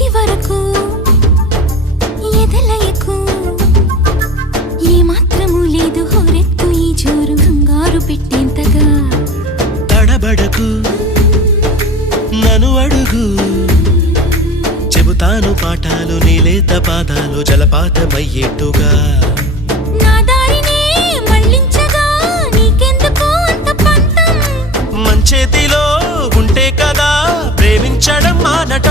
ఇది వరకు ఎదలయకు ఏమాత్రము లేదు హోరెత్తు ఈ జోరు కంగారు పెట్టేంతగా తడబడకు నన్ను అడుగు చెబుతాను పాఠాలు నీలేత పాదాలు జలపాతమయ్యేట్టుగా నా దారినే మళ్ళించగా నీకెందుకు అంత పంతం మంచేతిలో ఉంటే కదా ప్రేమించడం మానటం